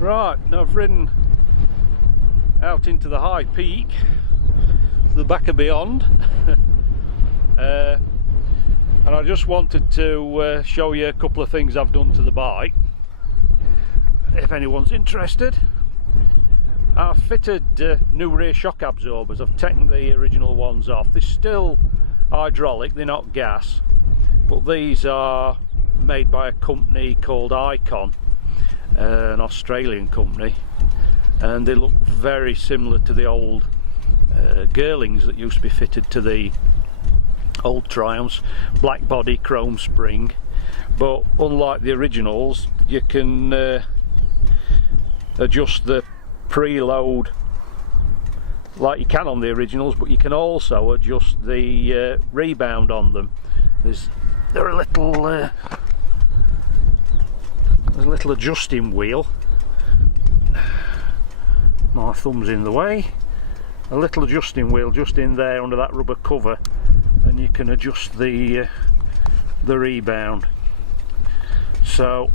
Right, now I've ridden out into the high peak, the back of beyond, and I just wanted to show you a couple of things I've done to the bike, if anyone's interested. I've fitted new rear shock absorbers. I've taken the original ones off. They're still hydraulic, they're not gas, but these are made by a company called Icon, an Australian company, and they look very similar to the old Girlings that used to be fitted to the old Triumphs. Black body, chrome spring, but unlike the originals, you can adjust the preload like you can on the originals, but you can also adjust the rebound on them. There's a little adjusting wheel. My thumb's in the way. A little adjusting wheel just in there under that rubber cover, and you can adjust the rebound. So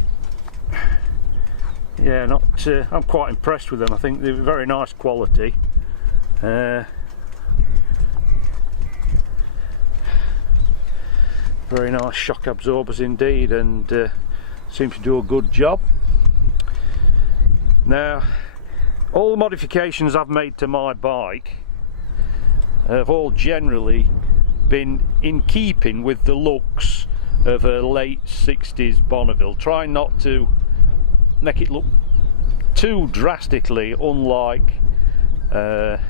yeah, I'm quite impressed with them. I think they're very nice quality. Very nice shock absorbers indeed, and seem to do a good job. Now, all the modifications I've made to my bike have all generally been in keeping with the looks of a late 60s Bonneville, trying not to make it look too drastically unlike an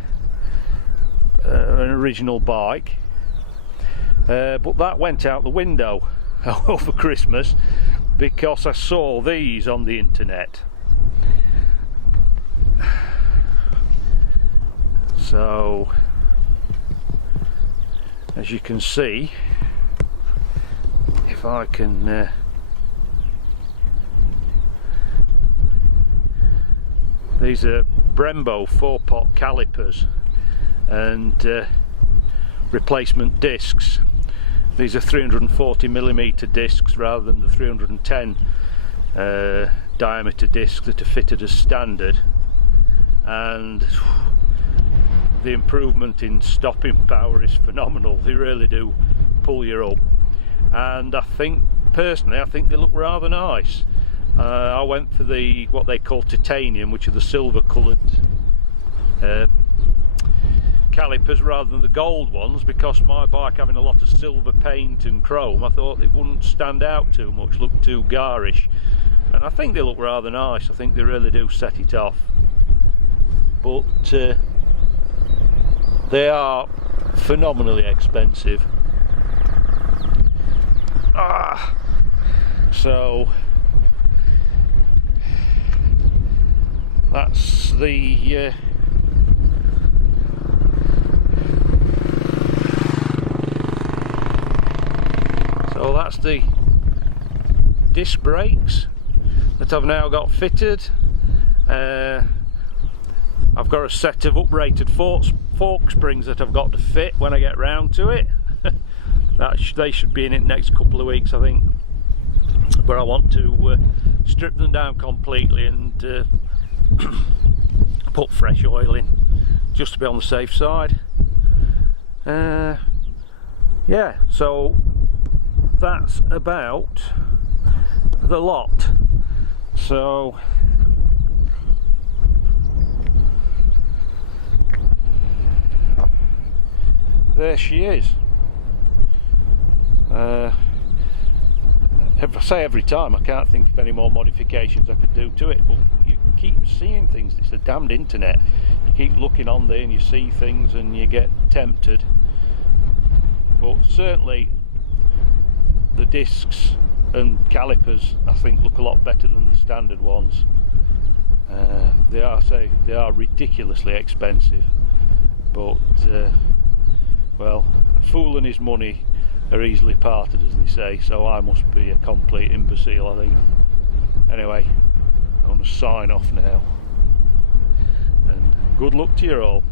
original bike, but that went out the window over Christmas because I saw these on the internet. So as you can see, if I can these are Brembo 4-pot calipers and replacement discs. These are 340mm discs rather than the 310 diameter discs that are fitted as standard, and the improvement in stopping power is phenomenal. They really do pull you up, and I think personally they look rather nice. I went for what they call titanium, which are the silver coloured calipers rather than the gold ones, because my bike having a lot of silver paint and chrome, I thought it wouldn't stand out too much, look too garish, and I think they look rather nice. I think they really do set it off, but they are phenomenally expensive. So that's the that's the disc brakes that I've now got fitted. I've got a set of uprated fork springs that I've got to fit when I get round to it. They should be in it next couple of weeks, I think, but I want to strip them down completely and put fresh oil in just to be on the safe side. Yeah, so that's about the lot. So there she is. I say every time, I can't think of any more modifications I could do to it, but you keep seeing things. It's a damned internet. You keep looking on there and you see things and you get tempted. But certainly the discs and calipers, I think, look a lot better than the standard ones. They are ridiculously expensive, but well, a fool and his money are easily parted, as they say, so I must be a complete imbecile, I think. Anyway, I'm going to sign off now, and good luck to you all.